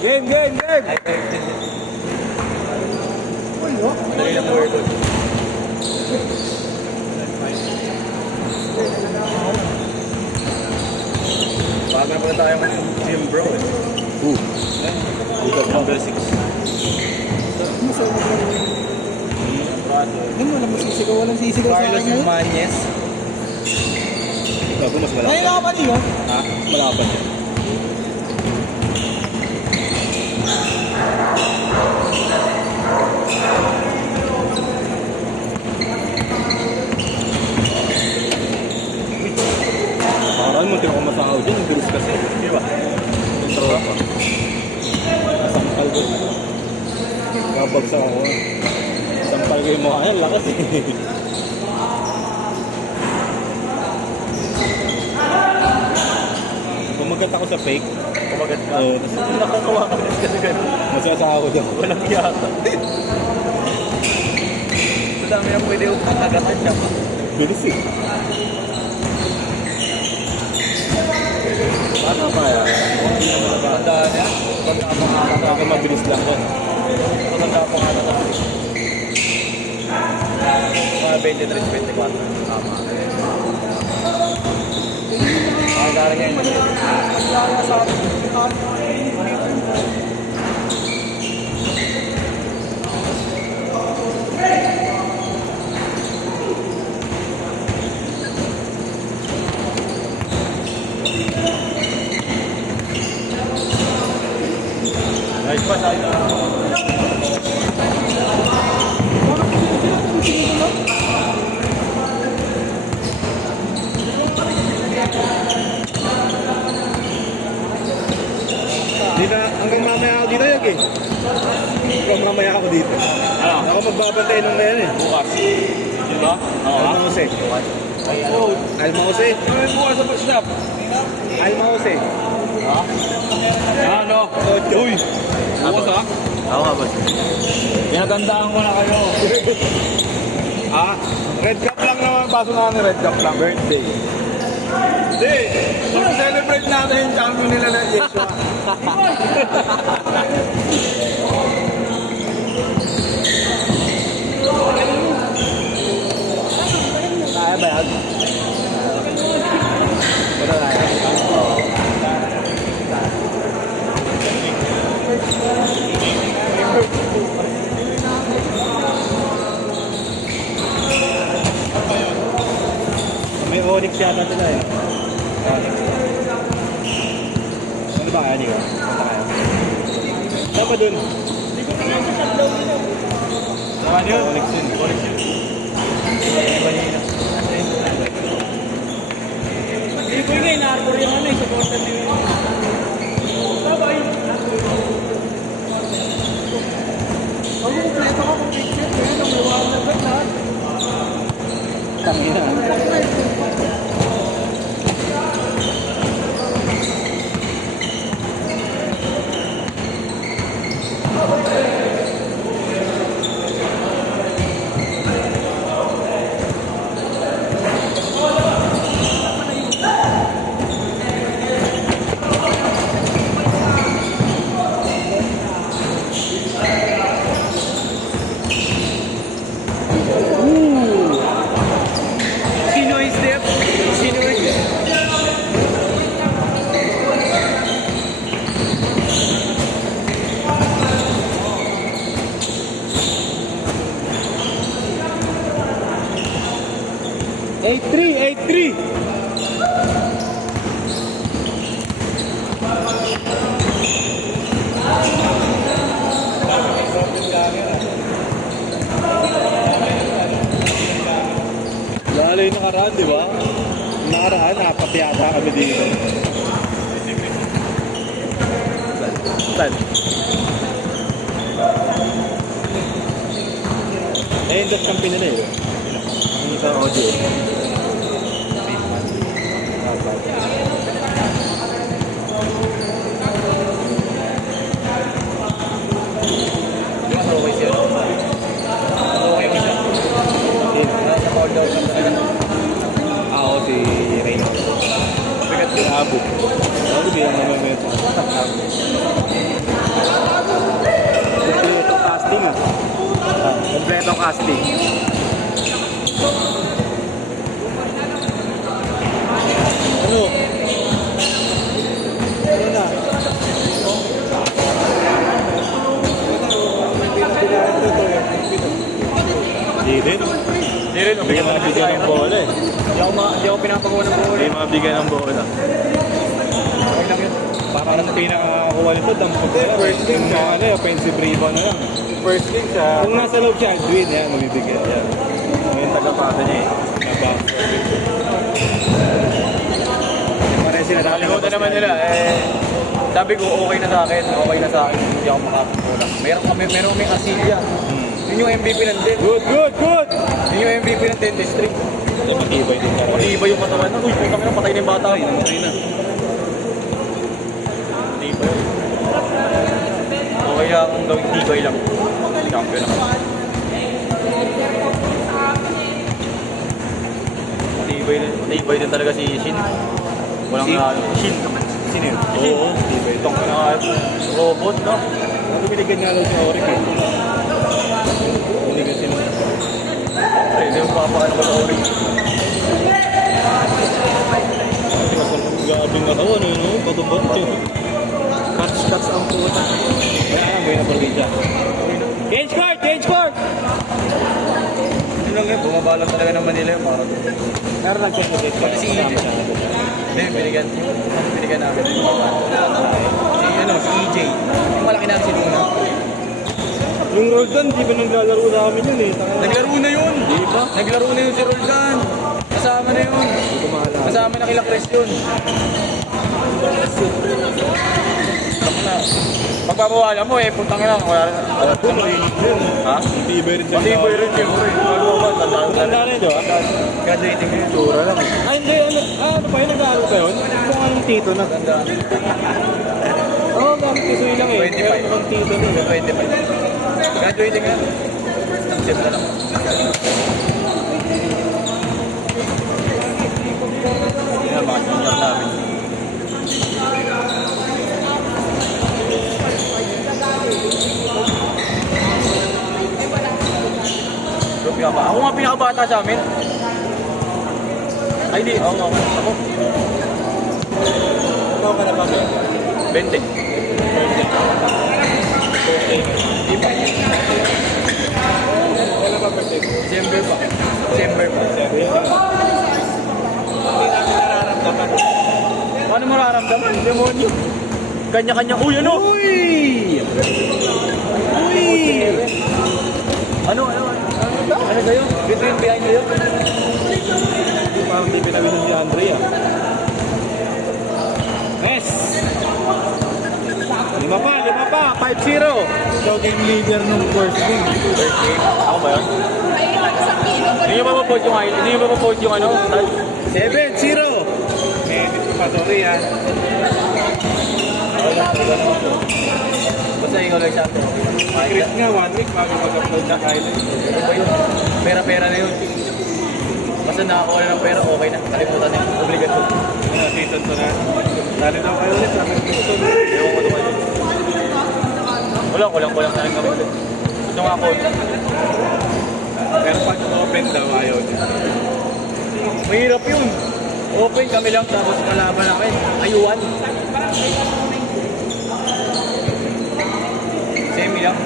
Game, game, game! Wala. Dali lang word. Bago na pala tayo ng gym bro eh. Number 6. Masaya mo lang. Ano, walang masisigaw, walang sisigaw sa akin Carlos ngayon. Mañez. Bago mas malapad. Ngayon ako pa nila. Ha? Mas malapad yan. Parang mo, tira ko masangaw dyan. Ang dulos kasi. Di ba? Intro ako. Nasampal ko. Kabagsak ako. Sampal ko yung mukha yan. Lakas eh. Kumagat ako sa fake. Kumagat ka? Oo. Nakakawa ka rin kasi gano'n. Masasa ako dyan. Walang yata. Madami na pwede yung agatan siya. Bilis eh. Paano pa yan? Tandaan yan? Pagka mabilis lang ko. Pagka pangalan mga 23-24. Tama. Pagkara ngayon. Nice pass, Dito, hanggang mamaya ako dito yun eh. Hanggang mamaya ako dito. Ano? Ako magbabantay nung ngayon eh. Bukas. Diba? Oo. Almause. Almause. Ano yung bukas sa pag-stop? Almause. Ha? Ano? Uy! Bukas ha? Oo nga boss. Pinagandaan ko na kayo. Ah? Red cup lang naman. Baso nga ni red cup lang. Birthday. Hindi. Celebrate natin yung champion nila na Yeshua. Kaya ba yan? Wala na yan. May Onyx yata sila eh. Ano ba kaya niyo? Punta kayo. Saan pa dun? Hindi ko tingnan sa tablaw nila. Saan yun? Onyx yun. Onyx yun. Hindi ko yung inaarbor yung ano eh. Supportan nyo yun. Sabay. Ang kumpleto ka kung picture. Kaya nang luwag na ba lahat? Tangina. Sino is there? Sino is there? Eight-three. Lalo yung nakaraan, di ba? Nakaraan, apat yata kami dito. Saan? Eh, yung kampi nila eh. Ang isang audio. Okay siya. Okay siya. Naka-hold out lang talaga. Ako si Reynolds. Bigat yung abot. Ano ba yung naman ito? astig. Ano? Ano na? Hindi rin. Hindi rin, Hindi ka mabigyan ng bola eh. Hindi ako pinapagawa ng buhay. Hindi mabigyan ng bola. Okay lang yun. Parang ang pinakakuha nito, dampot na lang. First game siya, ano, offensive rebound na lang. First game siya. Kung nasa loob siya, Edwin, yan, mabibigyan. Yan. Ngayon tagapasa niya eh. Parang sila Nakalimutan naman nila, sabi ko okay na sa akin, hindi ako makakapula. Meron kami Asilya. Yun yung MVP ng Den. Good, good, good! Yun yung MVP ng Den District. Matibay din ka rin. Matibay yung katawan. Uy, putang ina, patay na yung bata. Patay na. Matibay. Okay lang kung gawing tibay lang. Champion naman. Matibay din talaga si Shin. Walang Shin? Shin. Sino yun? Oo, matibay. Itong robot, no? Ano binigyan nga lang si Oric eh? Binigyan sila. Ay, hindi mo papakano ba sa orange? Kasi masarap gabing katawan eh, no? Patubot yun. Cuts ang puta. Kaya ang gawin na probinsya. Change court! Change court! Yun lang yun, bumabalak talaga ng Manila yun para doon. Pero nag-complicate ka. Pati si EJ. Hindi, binigyan namin. Si EJ. Yung malaki namin si Luna. Yung Roldan, di ba naglalaro namin yun eh? Naglaro na yun! Di ba? Naglaro na yun si Roldan. Kasama na yun. Hindi ko maalala. Kasama na kila Chris yun. Na. Pagbabawalan mo puntang ina, wala rin. Alam ko, marinig yun. Ha? Matibay rin siya. Matibay rin siyempre. Tanda na yun, di ba? Graduating ko yung tura lang. Ay, hindi. Ano pa yun? Nag-aaral pa yun? Kung anong tito na. Ganda. Oo, gamit kasi lang eh. 25. Kaya anong tito na. 25. Graduating na. Sip na lang. Yan, mga senior namin. Ako nga pinakabata sa amin. Ay di, ako. Ikaw ka na ba? 20. Di pa. Wala ba birthday? December pa. December pa. Hindi namin nararamdaman. Ano mararamdaman? Demonyo. Kanya-kanya. Uy, ano? Uy! Uy! Ano kayo? Between behind kayo? Parang di pinabinan si Andrea. Yes! 5 pa! 5-0! Ikaw game leader nung first game. Ako ba yun? Hindi nyo ba ma-post yung highlight? Hindi nyo ba ma-post yung ano? 7-0! Edit ko pa, sorry ah. Basta ikaw lang siya. Script nga, 1 week bago mag-upload na highlight. Ano ba yun? Pera-pera na yun. Basta nakakuha na ng pera, okay na. Kalimutan na yun. Obligasyon. Season 2 na. Dali daw kayo ulit sa season. Ewan ko naman. Kulang na rin kami ulit. Gusto nga ako. Pero pag open daw ayaw niya. Mahirap yun. Open kami lang tapos kalaban namin. Ayuan. Semi lang.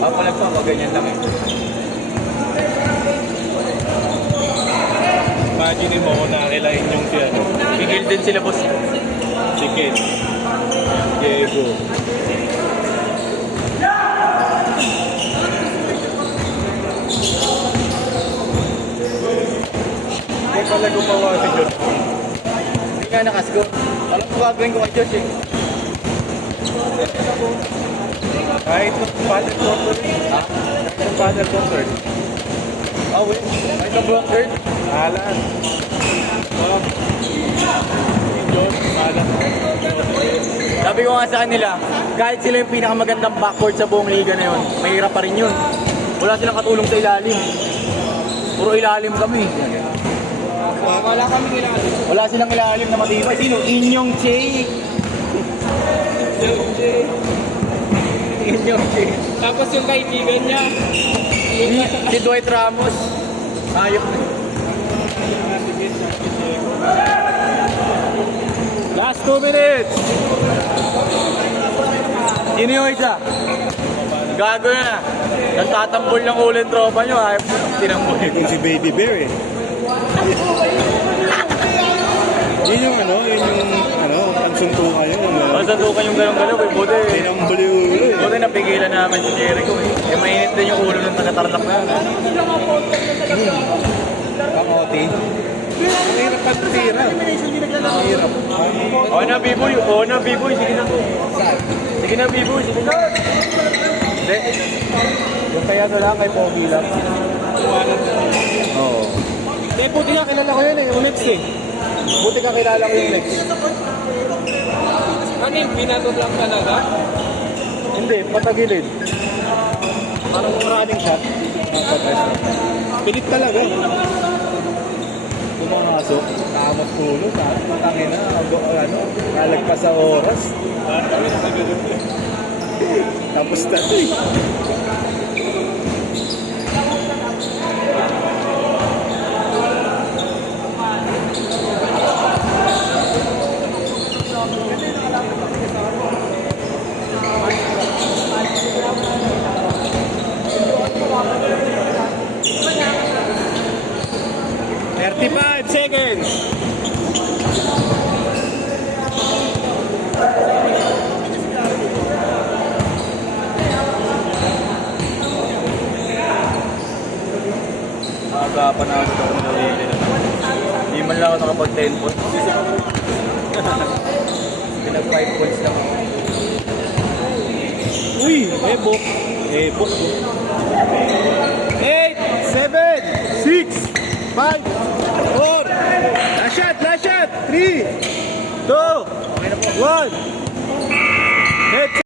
Papalag pa, ganyan lang eh. Imagine mo kung nakilain yung si ano. Gigil din sila boss. Si Ken. Diego. Kaya pala gumawa si Josh. Hindi nga nakasko. Alam ko gagawin ko kay Josh eh. Kahit ng paddle court. Ha? Kahit ng paddle court. Ah, wait. Ay, ka-block third. Alan. Josh, Alan. Sabi ko nga sa kanila, kahit sila yung pinakamagandang backcourt sa buong liga na yun, mahirap pa rin yun. Wala silang katulong sa ilalim. Puro ilalim kami. Wala kami ilalim. Wala silang ilalim na matibay. Sino? Inyong Che. Tapos yung kaibigan niya, Si Dwight Ramos. Ayok na. Last 2 minutes. Sino yung isa? Gago na. Nagtatambol ng ulo yung tropa nyo. Ayaw mo tinambol. Yung si Baby Bear eh. Yun yung ang suntukan yun. Masantukan yung gano'n-gano'n. Buti. Tinambol yung ulo eh. Buti napigilan namin si Jericho eh. Eh mainit din yung ulo ng taga-tarlac na yan. Ang OT. Ang hirap pagtira. Ang hirap. Oo na, B-boy. Oo na, B-boy. Sige na po. Sige na, B-boy. Sige na. Hindi. Yung kaya na lang kay Pogi lang. Oo. Eh, buti nga kilala ko yan eh. Unix eh. Buti ka kilala ko yung next. ano yung binato lang talaga? Hindi, patagilid. Parang running shot. Pilit talaga. Pumasok. Kamot pulo. Matangin na. Nalagpas sa oras. Tapos na ito eh. Seconds. Agapan na ako sa gawin. Hindi man lang ako nakapag 10 points. Pinag 5 points lang ako. Uy! Ebok. Ebok. 8, 7, 6, 5, 4. Last shot. 3, 2, 1. Head